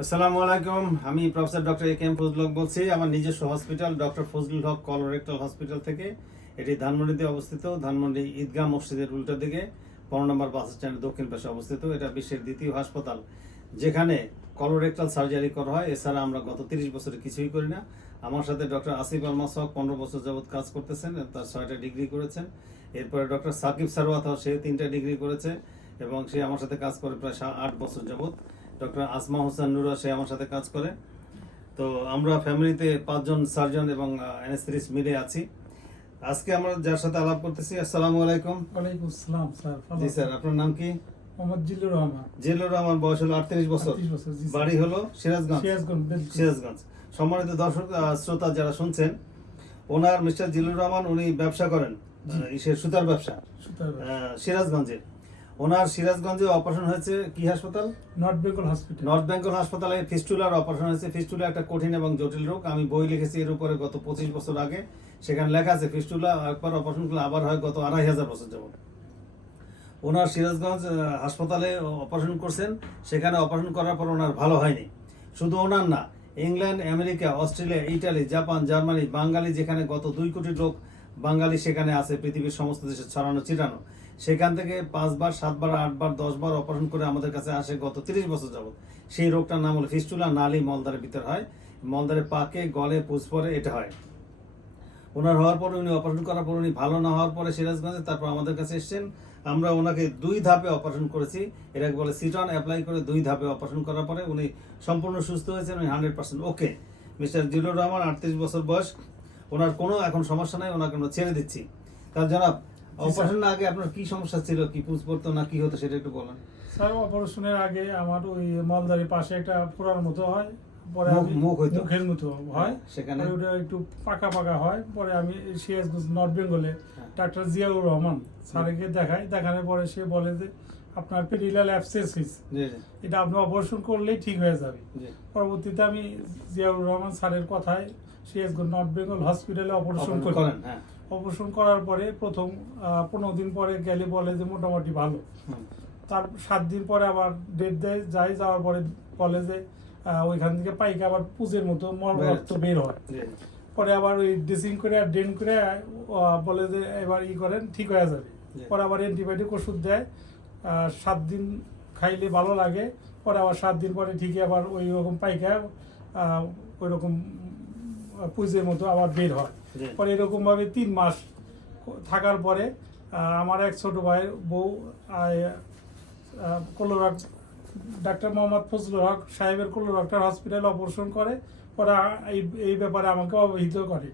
আসসালামু আলাইকুম, আমি professor doctor A K M Fazlul Haque বলছি। আমার নিজস্ব hospital, doctor Fazlul Haque colorectal hospital থেকে। এটি ধানমন্ডিতে অবস্থিত, ধানমন্ডি ঈদগাহ মসজিদের উল্টো দিকে, পনেরো নম্বর বাস স্ট্যান্ডের দক্ষিণ পাশে অবস্থিত। এটা বিশ্বের দ্বিতীয় হাসপাতাল, যেখানে কলোরেক্টাল সার্জারি করা হয়। এছাড়া আমরা গত তিরিশ বছরে কিছুই করি না। আমার সাথে ডক্টর আসিফ আলমাস হক পনেরো বছর যাবৎ কাজ করতেছেন, তার ছয়টা ডিগ্রি করেছেন। এরপরে ডক্টর সাকিব সারওয়াত, সে তিনটা ডিগ্রি করেছে, এবং সে আমার সাথে কাজ করে প্রায় আট বছর যাবৎ। ডক্টর আসমা হোসেন নুরা সে আমার সাথে কাজ করে। তো আমরা ফ্যামিলিতে পাঁচজন সার্জন এবং অ্যানেস্থেরিস্ট মিলে আছি। আজকে আমরা যার সাথে আলাপ করতেছি আসসালামু আলাইকুম। ওয়ালাইকুম আসসালাম স্যার। জি স্যার আপনার নাম কি? মোহাম্মদ জিল্লুর রহমান। জেলুর রহমান বয়স হলো আটত্রিশ বছর। 38 বছর, জি বাড়ি হলো সিরাজগঞ্জ। সিরাজগঞ্জ সিরাজগঞ্জ। সম্মানিত দর্শক শ্রোতা যারা শুনছেন ওনার মিস্টার জিল্লুর রহমান উনি ব্যবসা করেন সুতার ব্যবসা। সুতার বাড়ি। সিরাজগঞ্জে ওনার সিরাজগঞ্জে অপারেশন হয়েছে কি হাসপাতাল? North Bengal hospital. North Bengal হাসপাতালে ফিস্টুলার অপারেশন হয়েছে। ফিস্টুলা একটা কঠিন এবং জটিল রোগ। আমি বই লিখেছি এর উপরে গত পঁচিশ বছর আগে। সেখানে লেখা আছে ফিস্টুলা একবার অপারেশন করলে আবার হয় গত আড়াই হাজার বছর যাবত ওনার সিরাজগঞ্জ হাসপাতালে অপারেশন করছেন। সেখানে অপারেশন করার পর ওনার ভালো হয়নি। শুধু ওনার না England America Australia Italy Japan Germany Bengali যেখানে গত দুই কোটি লোক বাঙালি সেখানে আছে। পৃথিবীর সমস্ত দেশে ছড়ানো চিটানো। সেখান থেকে পাঁচবার, সাতবার, আটবার, দশবার অপারেশন করে আমাদের কাছে আসে গত তিরিশ বছর যাবত সেই রোগটার নাম হলো ফিস্টুলা নালী মলদারের ভিতর হয়। মলদারে পাকে, গলে, পুষ পরে, এটা হয়। ওনার হওয়ার পরে উনি অপারেশন করার পর উনি ভালো না হওয়ার পরে সিরাজগঞ্জে তারপর আমাদের কাছে এসেছেন। আমরা ওনাকে দুই ধাপে অপারেশন করেছি। এটাকে বলে সিটন অ্যাপ্লাই করে দুই ধাপে অপারেশন করার পরে উনি সম্পূর্ণ সুস্থ হয়েছেন, উনি hundred percent okay mister Zillur Rahman আটত্রিশ বছর বয়স। ওনার কোনো এখন সমস্যা নাই, ওনাকে আমরা ছেড়ে দিচ্ছি। তার জনাব অপারেশন আগে আপনার কি সমস্যা ছিল? কি পুষ পড়তো না কি হতো সেটা একটু বলেন। স্যার অপারেশনের আগে আমার ওই মলদারির পাশে একটা ফোড়ার মতো হয়। পরে মুখ- হইতো? মুখের মতো হয় সেখানে? ওটা একটু পাকা পাকা হয়। পরে আমি সিরাজগঞ্জ নর্থ বেঙ্গলে হ্যাঁ। ডাক্তার জিয়াউর রহমান স্যারকে দেখাই। দেখানোর পরে সে বলে যে আপনার পেরিলাল অ্যাবসেস হয়েছে জি জি। এটা আপনি অপারেশন করলেই ঠিক হয়ে যাবে। পরবর্তীতে আমি জিয়াউর রহমান স্যারের কথায় সিরাজগঞ্জ নর্থ বেঙ্গল হসপিটালে অপারেশন করি। করেন হ্যাঁ। অপারেশন করার পরে প্রথম পনেরো দিন পরে গেলে বলে যে মোটামুটি ভালো। তার সাত দিন পরে আবার ডেট দেয় যাই যাওয়ার পরে বলে যে ওইখান থেকে পাইকে আবার পুজের মতো রক্ত বের হয়। পরে আবার ওই ড্রেসিং করে আর ড্রেন করে বলে যে এবার ই করেন ঠিক হয়ে যাবে। পরে আবার অ্যান্টিবায়োটিক ওষুধ দেয় সাত দিন খাইলে ভালো লাগে পরে আবার সাত দিন পরে ঠিকই আবার ওই রকম পাইকা ওই রকম পুজের মতো আবার বের হয়। পরে এরকম ভাবে তিন মাস থাকার পরে আমার এক ছোট ভাইয়ের বউ কোলোরাক ডাক্তার মোহাম্মদ ফজলুল হক সাহেবের কোলোরাক্টার হসপিটাল অপারেশন করে। পরে এই এই ব্যাপারে আমাকে অবহিত করে।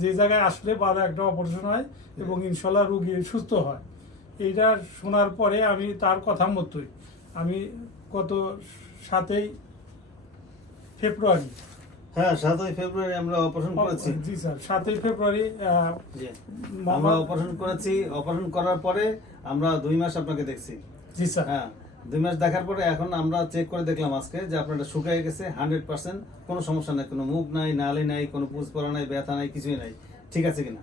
যে জায়গায় আসলে ভালো একটা অপারেশন হয় এবং ইনশাল্লাহ রুগী সুস্থ হয়। এইটা শোনার পরে আমি তার কথা মতোই আমি গত সাতই ফেব্রুয়ারি হ্যাঁ সাতই ফেব্রুয়ারি আমরা অপারেশন করেছি। জি স্যার সাতই ফেব্রুয়ারি আমরা অপারেশন করেছি অপারেশন করার পরে আমরা দুই মাস আপনাকে দেখছি। জি স্যার। হ্যাঁ দুই মাস দেখার পরে এখন আমরা চেক করে দেখলাম আজকে যে আপনারটা শুকিয়ে গেছে হান্ড্রেড পার্সেন্ট কোনো সমস্যা নাই কোনো মুখ নাই নালে নাই কোনো পুজ পড়া নাই ব্যথা নাই কিছুই নাই। ঠিক আছে কিনা?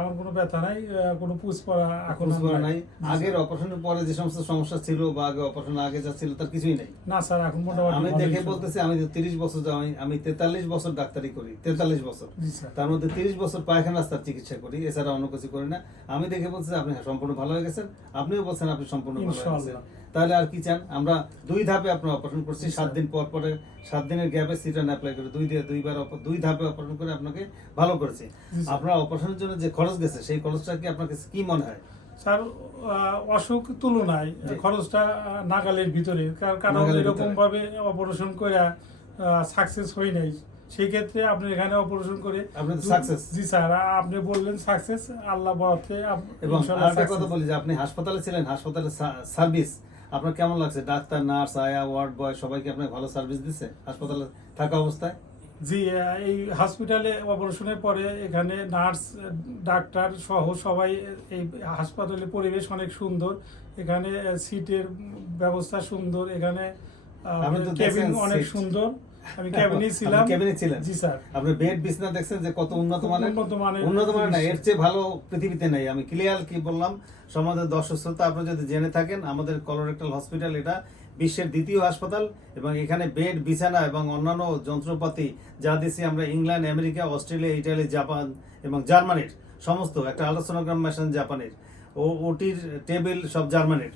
আমার কোনো ব্যথা নাই কোনো পুষ পড়া এখন পড়া নাই। আগের অপারেশনের পরে যে সমস্ত সমস্যা ছিল বা আগে অপারেশন আগে যা ছিল তার কিছুই নাই। না স্যার এখন মোটামুটি আমি দেখে বলতেছি আমি তিরিশ বছর যাই আমি তেতাল্লিশ বছর ডাক্তারি করি তেতাল্লিশ বছর। তার মধ্যে তিরিশ বছর পায়খানা রাস্তার চিকিৎসা করি এছাড়া অন্য কিছু করি না। আমি দেখে বলছি আপনি সম্পূর্ণ ভালো হয়ে গেছেন। আপনিও বলছেন আপনি সম্পূর্ণ ভালো হয়ে গেছেন। তাহলে আর কি চান? আমরা দুই ধাপে আপনার অপারেশন করছি সাত দিন পর পরে সাত দিনের গ্যাপে সিটান অ্যাপ্লাই করে দুই দুইবার দুই ধাপে অপারেশন করে আপনাকে ভালো করেছি। আপনার অপারেশনের জন্য যে খরচ গেছে সেই খরচটা কি আপনার কাছে কি মনে হয়? স্যার অসুখ তুলনায় খরচটা নাগালের ভিতরে কারণ এরকম ভাবে অপারেশন করে সাকসেস হই নাই। সেই ক্ষেত্রে আপনি এখানে অপারেশন করে। জি স্যার আপনি বললেন সাকসেস আল্লাহ বরাতে এবং আরেকটা কথা বলি যে আপনি হাসপাতালে ছিলেন হাসপাতালে সার্ভিস আপনার কেমন লাগছে? ডাক্তার নার্স আয়া ওয়ার্ড বয় সবাইকে আপনাকে ভালো সার্ভিস দিচ্ছে হাসপাতালে থাকা অবস্থায়? জি এই হসপিটালে অপারেশনের পরে এখানে নার্স ডাক্তার সহ সবাই এই হাসপাতালে পরিবেশ অনেক সুন্দর। এখানে সিটের ব্যবস্থা সুন্দর। এখানে কেবিন অনেক সুন্দর। আমি আপনি ছিলাম। কেবিনে ছিলেন? জি স্যার। আপনি বেড বিছনা দেখছেন যে কত উন্নত মানের উন্নত মানের উন্নত মানের না এর চেয়ে ভালো পৃথিবীতে নেই। আমি ক্লিয়ার কি বললাম? সমাজের দর্শক শ্রোতা আপনি যদি জেনে থাকেন আমাদের কলোরেক্টাল হসপিটাল এটা বিশ্বের দ্বিতীয় হাসপাতাল এবং এখানে বেড বিছানা এবং অন্যান্য যন্ত্রপাতি যা দিচ্ছি আমরা England America Australia Italy Japan এবং জার্মানির সমস্ত একটা আল্ট্রাসোনোগ্রাম মেশিন জাপানের। ও ওটির টেবিল সব জার্মানির।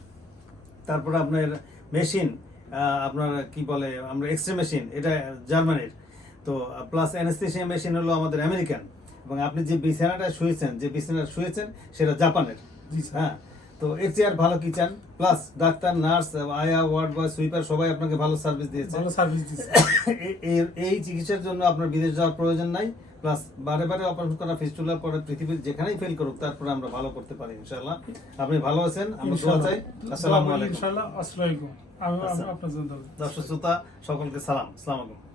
তারপর আপনার মেশিন আপনার কি বলে আমরা এক্সরে মেশিন এটা জার্মানির। তো প্লাস অ্যানেস্থেশিয়া মেশিন হলো আমাদের আমেরিকান। এবং আপনি যে বিছানাটা শুয়েছেন যে বিছানাটা শুয়েছেন সেটা জাপানের। হ্যাঁ তো এর চেয়ে আর ভালো কি চান? প্লাস ডাক্তার নার্স আয়া ওয়ার্ড বয় সুইপার সবাই আপনাকে ভালো সার্ভিস দিয়েছে। ভালো সার্ভিস এর- এই চিকিৎসার জন্য আপনার বিদেশ যাওয়ার প্রয়োজন নাই। প্লাস বারে বারে অপারেশন করা ফিস্টুলার পরে পৃথিবীর যেখানেই ফেল করুক তারপরে আমরা ভালো করতে পারি ইনশাআল্লাহ। আপনি ভালো আছেন আমরা দোয়া চাই। আসসালামু আলাইকুম। ইনশাআল্লাহ আসসালামু আলাইকুম। আমি আমি আচ্ছা। আপনার জন্য দর্শক শ্রোতা সকলকে সালাম। আসসালামু আলাইকুম।